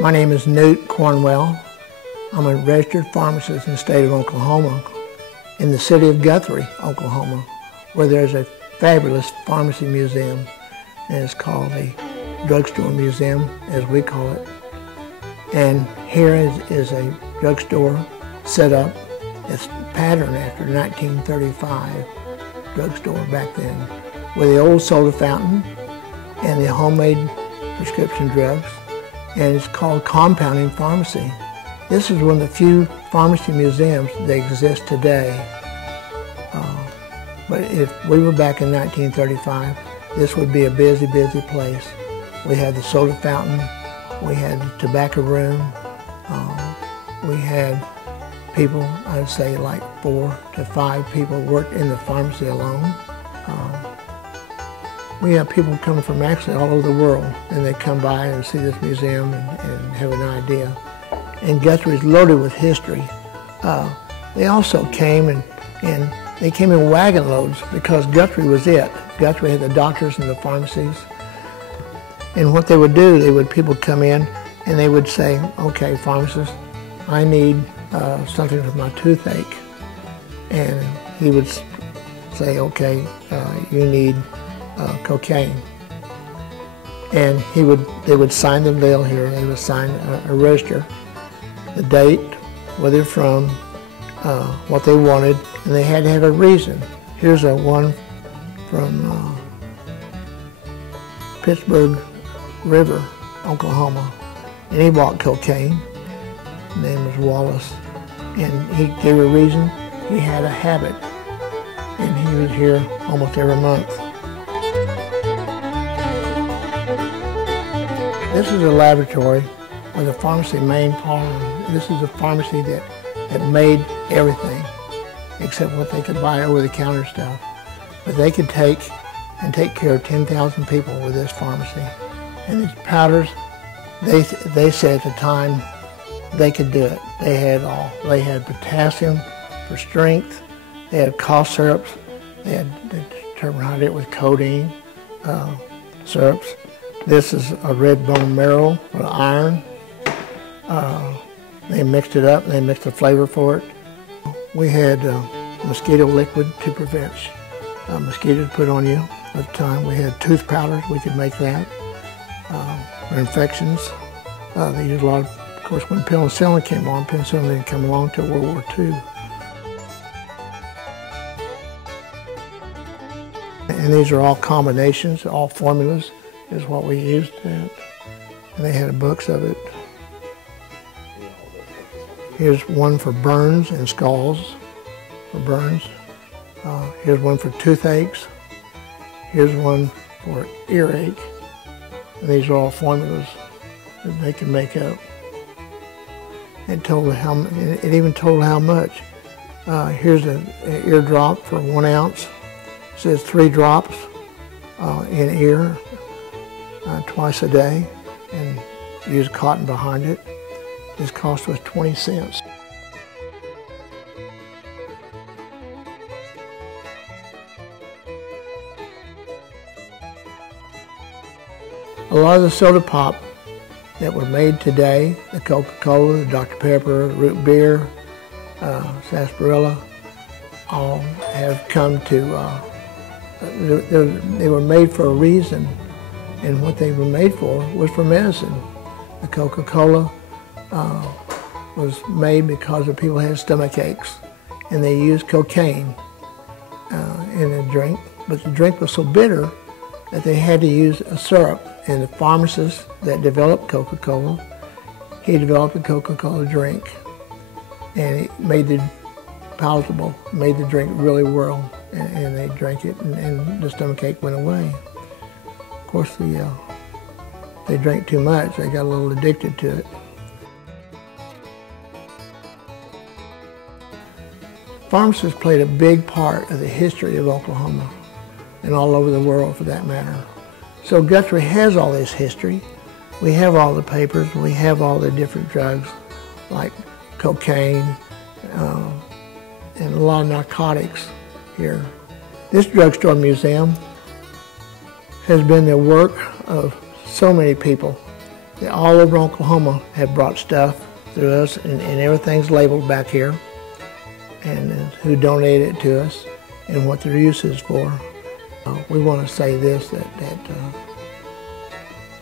My name is Newt Cornwell. I'm a registered pharmacist in the state of Oklahoma, in the city of Guthrie, Oklahoma, where there's a fabulous pharmacy museum, and it's called the Drugstore Museum, as we call it. And here is a drugstore set up. It's patterned after 1935 drugstore back then, with the old soda fountain and the homemade prescription drugs, and it's called Compounding Pharmacy. This is one of the few pharmacy museums that exist today. But if we were back in 1935, this would be a busy, busy place. We had the soda fountain, we had the tobacco room, we had people, I'd say like 4 to 5 people worked in the pharmacy alone. We have people coming from actually all over the world, and they come by and see this museum and have an idea. And Guthrie's loaded with history. They also came and they came in wagon loads because Guthrie was it. Guthrie had the doctors and the pharmacies. And what they would do, people come in and they would say, okay, pharmacist, I need something for my toothache. And he would say, okay, you need cocaine. And they would sign the bill here. They would sign a register, the date, where they're from, what they wanted, and they had to have a reason. Here's one from Pittsburgh River, Oklahoma, and he bought cocaine. His name was Wallace, and he gave a reason. He had a habit, and he was here almost every month. This is a laboratory with a pharmacy main parlor. This is a pharmacy that made everything except what they could buy over-the-counter stuff. But they could take care of 10,000 people with this pharmacy. And these powders, they said at the time they could do it. They had all. They had potassium for strength. They had cough syrups. They determined how to do it with codeine syrups. This is a red bone marrow for iron. They mixed it up and they mixed the flavor for it. We had mosquito liquid to prevent mosquitoes put on you at the time. We had tooth powders, we could make that. For infections, they used a lot of course, when penicillin came on, penicillin didn't come along until World War II. And these are all combinations, all formulas is what we used. And they had books of it. Here's one for burns and scalds, for burns. Here's one for toothaches. Here's one for earache. And these are all formulas that they can make up. It even told how much. Here's an ear drop for 1 ounce. It says 3 drops in ear twice a day, and use cotton behind it. This cost us 20 cents. A lot of the soda pop that were made today, the Coca-Cola, the Dr. Pepper, root beer, sarsaparilla, all have come to, they were made for a reason, and what they were made for was for medicine. The Coca-Cola was made because the people had stomach aches, and they used cocaine in the drink, but the drink was so bitter that they had to use a syrup. And the pharmacist that developed Coca-Cola, he developed a Coca-Cola drink, and it made it palatable, made the drink really well, and they drank it, and the stomachache went away. Of course, they drank too much, they got a little addicted to it. Pharmacists played a big part of the history of Oklahoma, and all over the world for that matter. So Guthrie has all this history. We have all the papers, we have all the different drugs like cocaine and a lot of narcotics here. This drugstore museum has been the work of so many people all over Oklahoma have brought stuff through us, and everything's labeled back here, and who donated it to us and what their use is for. We want to say this, that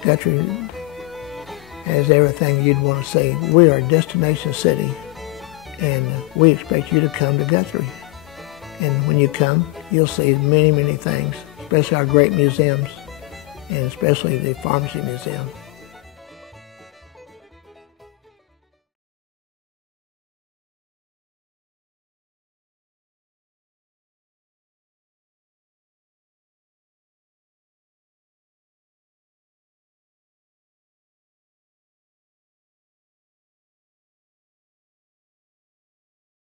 Guthrie has everything you'd want to say. We are a destination city, and we expect you to come to Guthrie. And when you come, you'll see many, many things, especially our great museums, and especially the Pharmacy Museum.